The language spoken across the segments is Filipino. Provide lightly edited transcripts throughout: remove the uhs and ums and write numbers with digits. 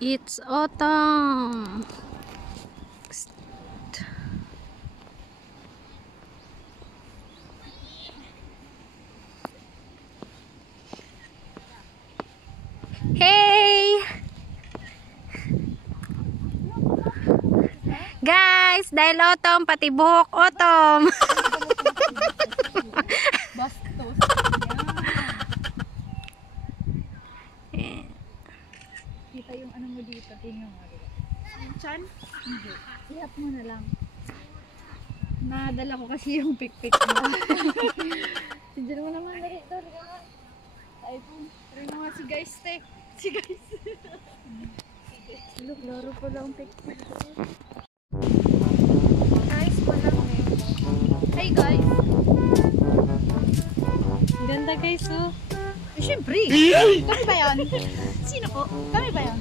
It's autumn. Hey! Guys, dahil autumn, pati buhok autumn. Bastos. Kita yung ano mo dito. Tingnan mo. Yung chan? Hindi. Ihap mo na lang. Nadala ko kasi yung pick-pick mo. Diyan mo naman. Dali. iPhone. Try mo nga si guys, te. Si guys. Look, laro pala ang pick-pick. Guys, walang Hi guys. Ganda guys, oh. Eh, syempre. Kami ba yan? Sino po? Kami ba yan?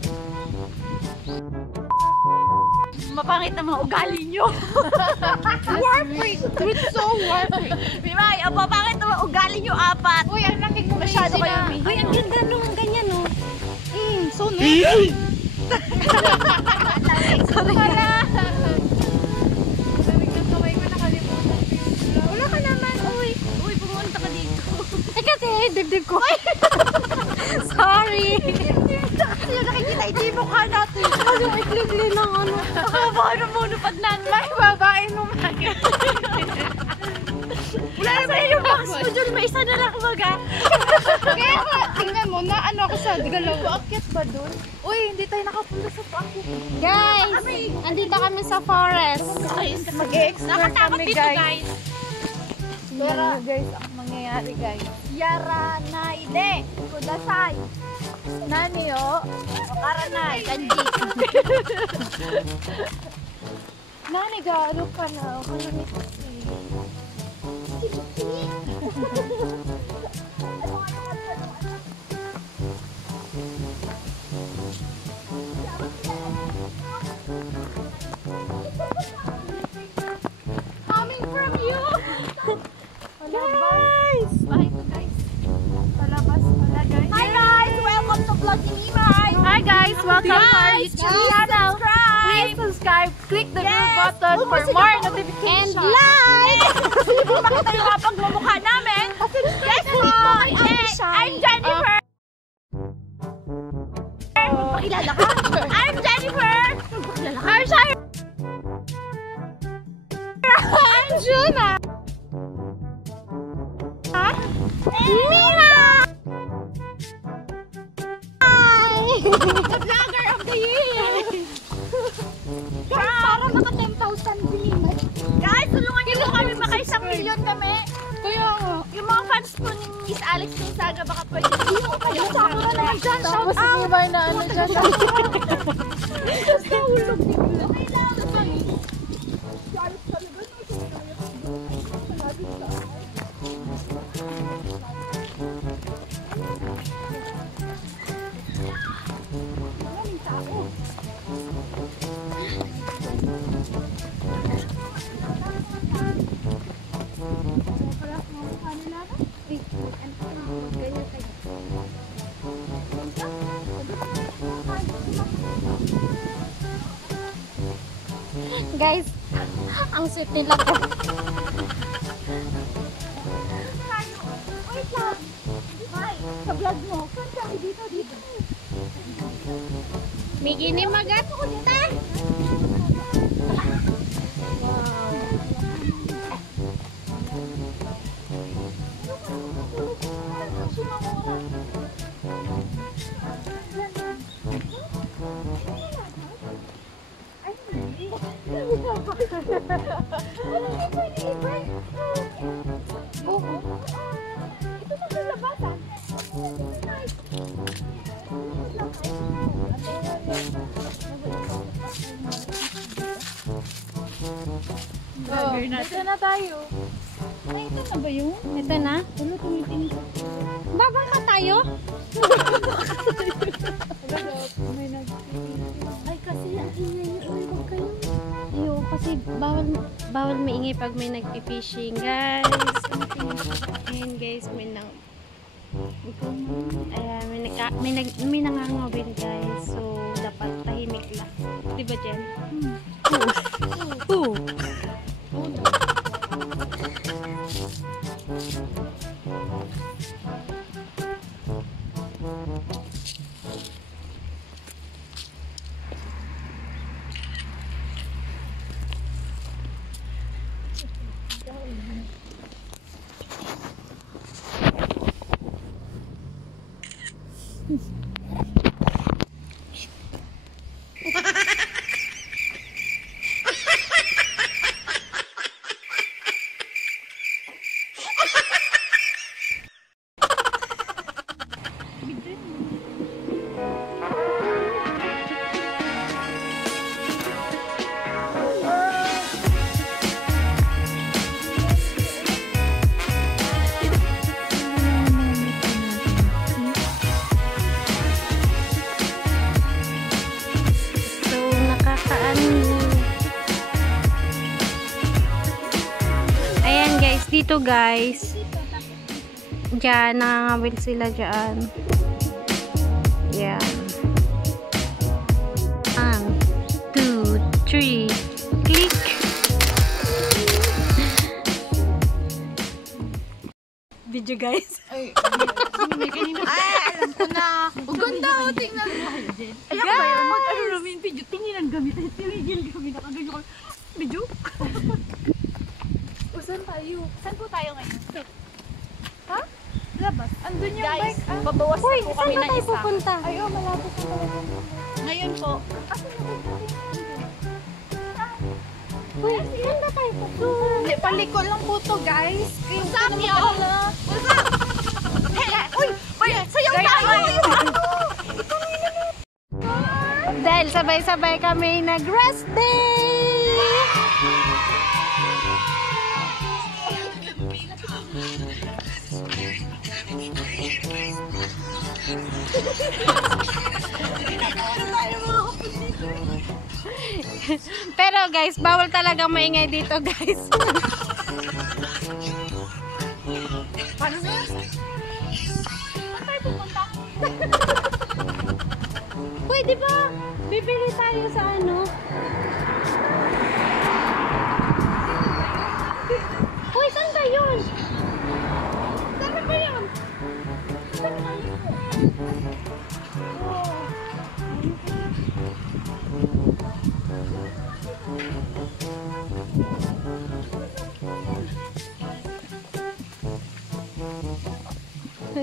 Mapangit na mga ugali nyo. Warping. It's so warping. Bimay, ang mapangit na mga ugali nyo, apat. Uy, ang langit mo masyado kayo. Uy, ang ganda nung ganyan, oh. So nice. Sorry. Wala ka naman. Uy, pumunta ka dito. Ay, kasi, dibdib ko. Sorry. Kasi yung nakikita, hindi mo ka natin. Kasi may klikli ng ano. Baka na muna pag nanlay, babae nung mga. Wala naman yung box mo dyan, may isa na lang kumbaga. Kaya nga, tingnan mo na ano ako sa galaw. Paakyat ba dun? Uy, hindi tayo nakapunta sa paakyat. Guys, andito kami sa forest. Guys, mag-e-explore kami guys. Pero guys, ang mangyayari guys. Yara naide, kudasai. Nani o? Karanay, kanji. Nani gaano ka na? O ka na ni Coming from you. guys! Bye to guys. Palabas pala guys. Hi guys, welcome to Vlog ni Mimay. Hi guys! Welcome to our Guys, YouTube please channel. subscribe. Please subscribe. Click the bell Yes. button for Ubusin more ako. notifications. And like! Hindi mo makita yung mga pagmumukha namin. Yes po! Yes, I'm Jennifer! Pakilala ka? I'm Jennifer! I'm sorry! I'm Juna! Ha? Mira! The vlogger of the year! Guys, para maka 10,000 binimay. Guys, tulungan niyo po kami maka 1,000,000 kami. Kaya nga. Yung mga fans po ni Miss Alex Gonzaga baka pwede. Yung kayo sa akin na naman dyan. Shout Tapos out! hindi ba na ano dyan? Nahulog ni Bula. Okay lang. Guys, ang sweet nila po. Wait lang. May, sa vlog mo. Saan kami dito? May ginimagat. Ito na sa labasan. Oh, dito na tayo. Ay, ito na ba yun? Ito na. Ano tumitingin ko? Babang ka tayo? May Ay, kasi ang ingay niyo. Ay, huwag kayo. Ayo, kasi bawal maingay pag may nagpi-fishing, guys. Ayan guys, may nang Ayan, may nangangawin guys. So, dapat tahimik lang. Diba, Jen? Oo. Dito guys, dyan, nangangawil sila dyan. Yan. 1, 2, 3, click. Video guys. Ay, alam ko na. Ang ganda, tingnan mo. Ayan ba yun? Mag-ano namin video, tinginan gamit. Tinigil kami, nakaganyo ko. Video? Saan tayo? Saan po tayo ngayon? Ha? Labas. Andun yung bike. Babawas na po kami na isa. Pupunta? Ay, malapit na talaga. Ngayon po. Uy, saan na tayo pupunta? Hindi, paliko lang po to, guys. What's up, y'all? What's up? Uy, sayaw tayo! Dahil sabay-sabay kami nag-rest day! Pero guys, bawal talaga maingay dito guys. Paano na? Saan tayo pupunta? Pwede ba? Bibili tayo sa ano? Uy, saan ba yun? Saan ba yun? Saan ba yun?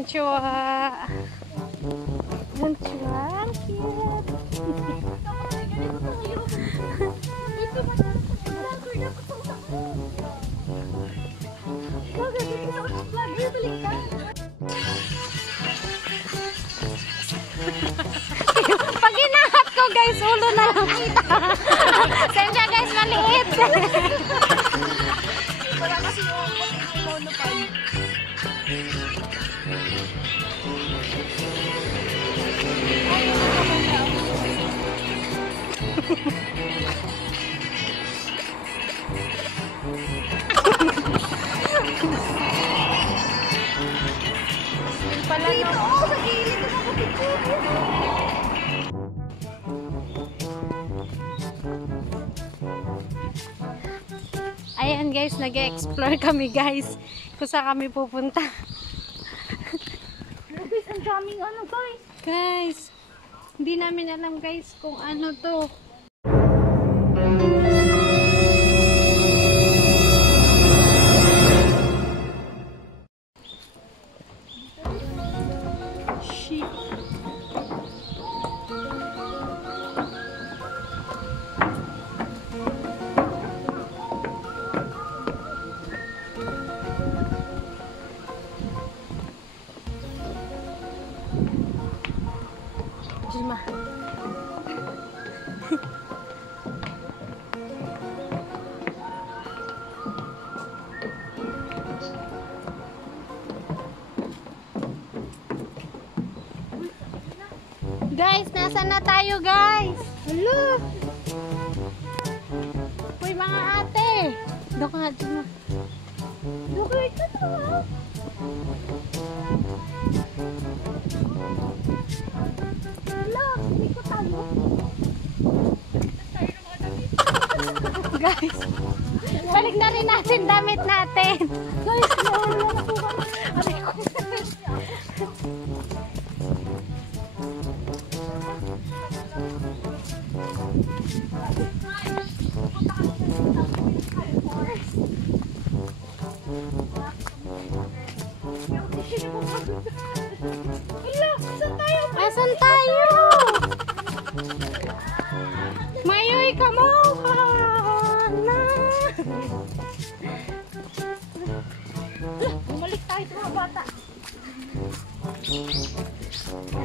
Chua. Ang chua. Ang cute. Pag inahat ko guys, ulo na lang kita. Sensya guys, maliit. Wala kasi yung monopod. Pala no. Sa gilid na Ayan guys, nag-explore kami guys. Kung saan kami pupunta. guys, ang daming ano guys. Guys, hindi namin alam guys kung ano to. Shit. Jima. Guys, nasa na tayo guys? Hello. Uy mga ate. Dok nga dyan. Dok nga dyan. guys. Balik na rin natin damit natin. Guys, nawala na po kami. Aray ko. Asan tayo? Mayoy ka mo na. Bumalik tayo sa mga bata.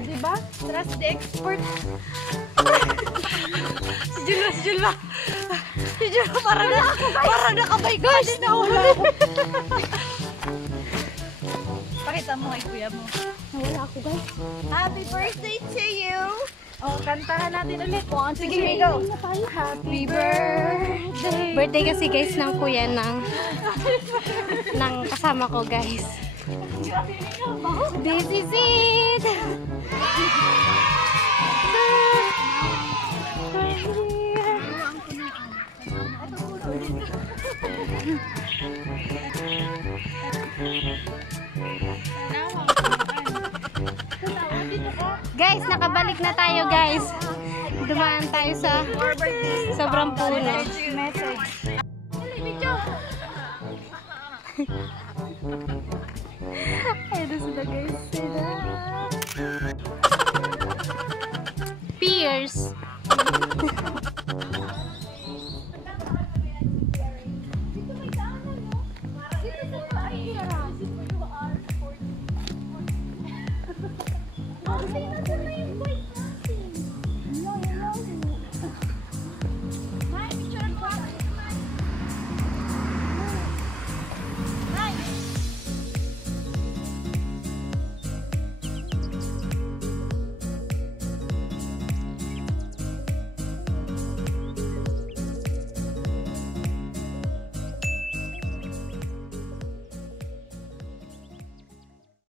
Diba? Trust the expert. Si Jula. Parang nakabay ka din na wala ako. Pakita mo kay kuya mo. Nawala ako, guys. Happy birthday to you! Oh, kantahan natin ulit. Sige, go! Happy birthday. Birthday kasi guys ng kuya ng kasama ko guys. This is it. Guys, nakabalik na tayo guys. Dumaan tayo sa sobrang puno. Message. Ayun sila guys. Sila.